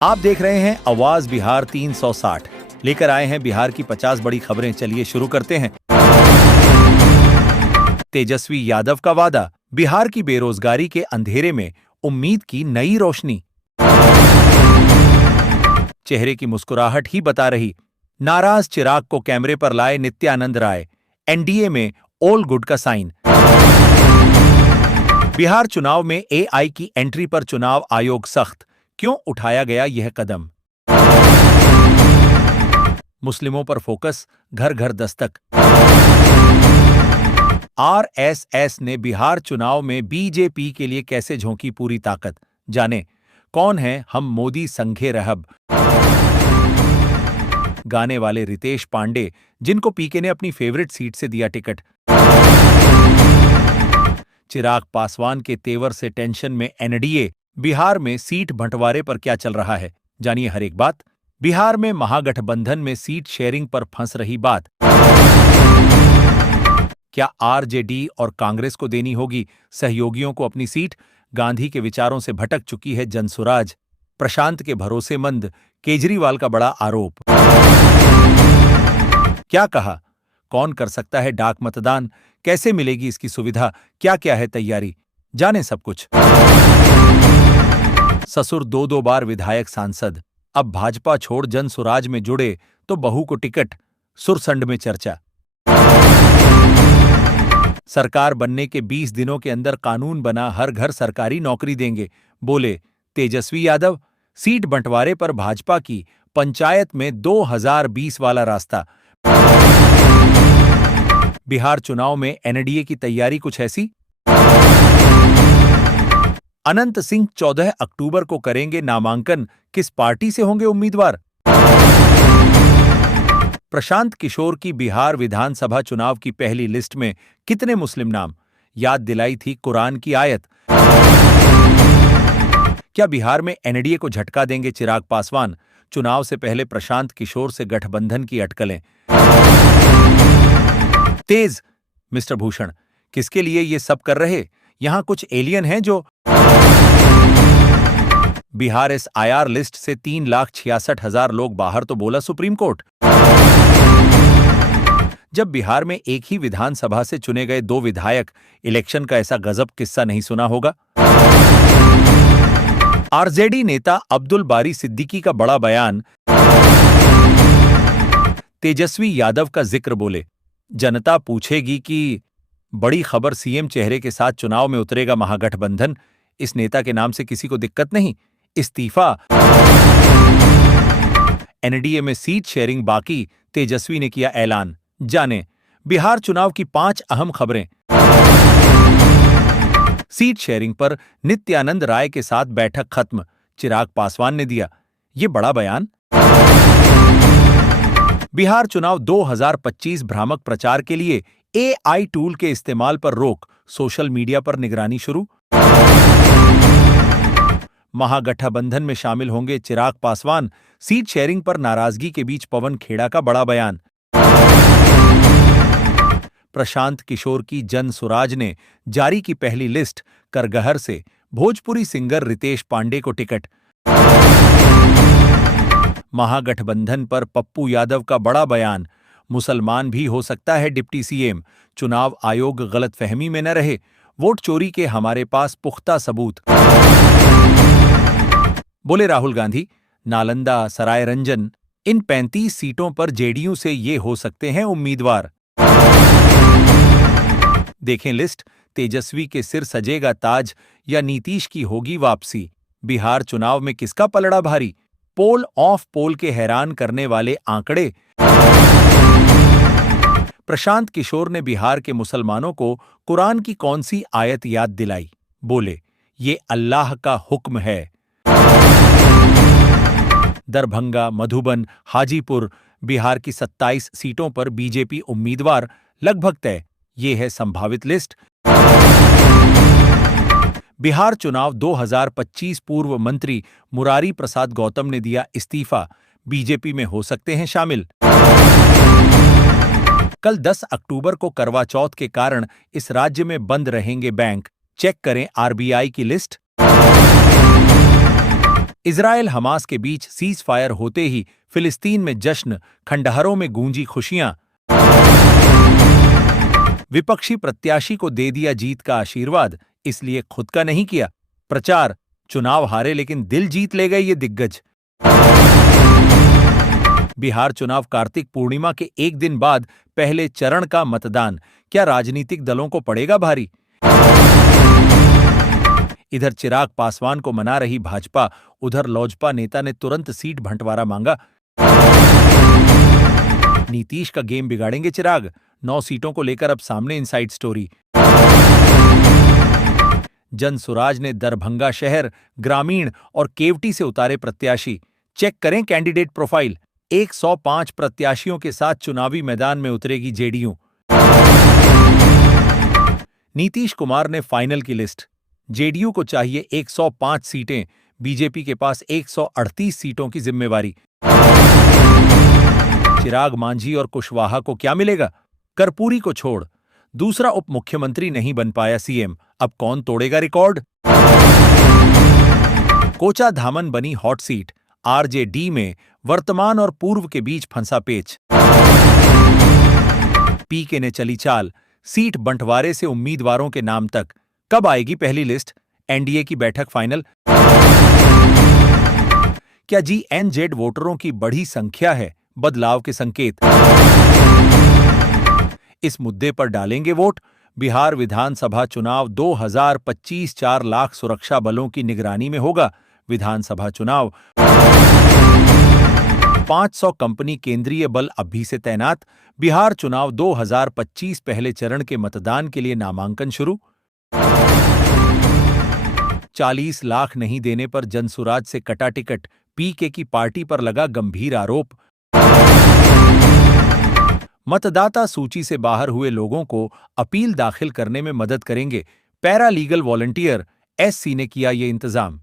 आप देख रहे हैं आवाज बिहार 360। लेकर आए हैं बिहार की 50 बड़ी खबरें। चलिए शुरू करते हैं। तेजस्वी यादव का वादा, बिहार की बेरोजगारी के अंधेरे में उम्मीद की नई रोशनी। चेहरे की मुस्कुराहट ही बता रही। नाराज चिराग को कैमरे पर लाए नित्यानंद राय। एनडीए में ऑल गुड का साइन। बिहार चुनाव में एआई की एंट्री पर चुनाव आयोग सख्त, क्यों उठाया गया यह कदम? मुस्लिमों पर फोकस, घर घर दस्तक। आरएसएस ने बिहार चुनाव में बीजेपी के लिए कैसे झोंकी पूरी ताकत। जाने कौन है हम मोदी संघे रहब। गाने वाले रितेश पांडे, जिनको पीके ने अपनी फेवरेट सीट से दिया टिकट। चिराग पासवान के तेवर से टेंशन में एनडीए। बिहार में सीट बंटवारे पर क्या चल रहा है, जानिए हर एक बात। बिहार में महागठबंधन में सीट शेयरिंग पर फंस रही बात। क्या आरजेडी और कांग्रेस को देनी होगी सहयोगियों को अपनी सीट? गांधी के विचारों से भटक चुकी है जनसुराज। प्रशांत के भरोसेमंद, केजरीवाल का बड़ा आरोप। क्या कहा, कौन कर सकता है डाक मतदान, कैसे मिलेगी इसकी सुविधा, क्या क्या है तैयारी, जाने सब कुछ। ससुर दो बार विधायक सांसद, अब भाजपा छोड़ जनसुराज में जुड़े तो बहू को टिकट, सुरसंड में चर्चा। सरकार बनने के 20 दिनों के अंदर कानून बना, हर घर सरकारी नौकरी देंगे, बोले तेजस्वी यादव। सीट बंटवारे पर भाजपा की पंचायत में 2020 वाला रास्ता। बिहार चुनाव में एनडीए की तैयारी कुछ ऐसी। अनंत सिंह 14 अक्टूबर को करेंगे नामांकन, किस पार्टी से होंगे उम्मीदवार? प्रशांत किशोर की बिहार विधानसभा चुनाव की पहली लिस्ट में कितने मुस्लिम नाम? याद दिलाई थी कुरान की आयत। क्या बिहार में एनडीए को झटका देंगे चिराग पासवान? चुनाव से पहले प्रशांत किशोर से गठबंधन की अटकलें तेज। मिस्टर भूषण, किसके लिए ये सब कर रहे? यहां कुछ एलियन हैं जो। बिहार एसआईआर लिस्ट से 3,66,000 लोग बाहर, तो बोला सुप्रीम कोर्ट। जब बिहार में एक ही विधानसभा से चुने गए 2 विधायक, इलेक्शन का ऐसा गजब किस्सा नहीं सुना होगा। आरजेडी नेता अब्दुल बारी सिद्दीकी का बड़ा बयान। तेजस्वी यादव का जिक्र, बोले जनता पूछेगी कि बड़ी खबर, सीएम चेहरे के साथ चुनाव में उतरेगा महागठबंधन। इस नेता के नाम से किसी को दिक्कत नहीं, इस्तीफा। एनडीए में सीट शेयरिंग बाकी, तेजस्वी ने किया ऐलान। जाने बिहार चुनाव की 5 अहम खबरें। सीट शेयरिंग पर नित्यानंद राय के साथ बैठक खत्म, चिराग पासवान ने दिया ये बड़ा बयान। बिहार चुनाव 2025 भ्रामक प्रचार के लिए एआई टूल के इस्तेमाल पर रोक, सोशल मीडिया पर निगरानी शुरू। महागठबंधन में शामिल होंगे चिराग पासवान, सीट शेयरिंग पर नाराजगी के बीच पवन खेड़ा का बड़ा बयान। प्रशांत किशोर की जनसुराज ने जारी की पहली लिस्ट, करगहर से भोजपुरी सिंगर रितेश पांडे को टिकट। महागठबंधन पर पप्पू यादव का बड़ा बयान, मुसलमान भी हो सकता है डिप्टी सीएम। चुनाव आयोग गलतफहमी में न रहे, वोट चोरी के हमारे पास पुख्ता सबूत, बोले राहुल गांधी। नालंदा, सरायरंजन, इन 35 सीटों पर जेडीयू से ये हो सकते हैं उम्मीदवार। देखें लिस्ट, तेजस्वी के सिर सजेगा ताज या नीतीश की होगी वापसी? बिहार चुनाव में किसका पलड़ा भारी? पोल ऑफ पोल के हैरान करने वाले आंकड़े। प्रशांत किशोर ने बिहार के मुसलमानों को कुरान की कौन सी आयत याद दिलाई? बोले ये अल्लाह का हुक्म है। दरभंगा, मधुबन, हाजीपुर, बिहार की 27 सीटों पर बीजेपी उम्मीदवार लगभग तय, ये है संभावित लिस्ट। बिहार चुनाव 2025 पूर्व मंत्री मुरारी प्रसाद गौतम ने दिया इस्तीफा, बीजेपी में हो सकते हैं शामिल। कल 10 अक्टूबर को करवा चौथ के कारण इस राज्य में बंद रहेंगे बैंक, चेक करें आरबीआई की लिस्ट। इजरायल हमास के बीच सीज फायर होते ही फिलिस्तीन में जश्न, खंडहरों में गूंजी खुशियां। विपक्षी प्रत्याशी को दे दिया जीत का आशीर्वाद, इसलिए खुद का नहीं किया प्रचार। चुनाव हारे लेकिन दिल जीत ले गए ये दिग्गज। बिहार चुनाव कार्तिक पूर्णिमा के एक दिन बाद पहले चरण का मतदान, क्या राजनीतिक दलों को पड़ेगा भारी? इधर चिराग पासवान को मना रही भाजपा, उधर लोजपा नेता ने तुरंत सीट बंटवारा मांगा। नीतीश का गेम बिगाड़ेंगे चिराग, 9 सीटों को लेकर अब सामने इनसाइड स्टोरी। जनसुराज ने दरभंगा शहर, ग्रामीण और केवटी से उतारे प्रत्याशी, चेक करें कैंडिडेट प्रोफाइल। 105 प्रत्याशियों के साथ चुनावी मैदान में उतरेगी जेडीयू। नीतीश कुमार ने फाइनल की लिस्ट, जेडीयू को चाहिए 105 सीटें, बीजेपी के पास 138 सीटों की जिम्मेवारी। चिराग मांझी और कुशवाहा को क्या मिलेगा? कर्पूरी को छोड़ दूसरा उप मुख्यमंत्री नहीं बन पाया सीएम, अब कौन तोड़ेगा रिकॉर्ड? कोचा धामन बनी हॉट सीट, आरजेडी में वर्तमान और पूर्व के बीच फंसा पेच। पीके ने चली चाल, सीट बंटवारे से उम्मीदवारों के नाम तक। कब आएगी पहली लिस्ट? एनडीए की बैठक फाइनल? क्या जीएनजेड वोटरों की बढ़ी संख्या है बदलाव के संकेत? इस मुद्दे पर डालेंगे वोट। बिहार विधानसभा चुनाव 2025 4 लाख सुरक्षा बलों की निगरानी में होगा। विधानसभा चुनाव 500 कंपनी केंद्रीय बल अभी से तैनात। बिहार चुनाव 2025 पहले चरण के मतदान के लिए नामांकन शुरू। 40 लाख नहीं देने पर जनसुराज से कटा टिकट, पीके की पार्टी पर लगा गंभीर आरोप। मतदाता सूची से बाहर हुए लोगों को अपील दाखिल करने में मदद करेंगे पैरा लीगल वॉलंटियर, एससी ने किया ये इंतजाम।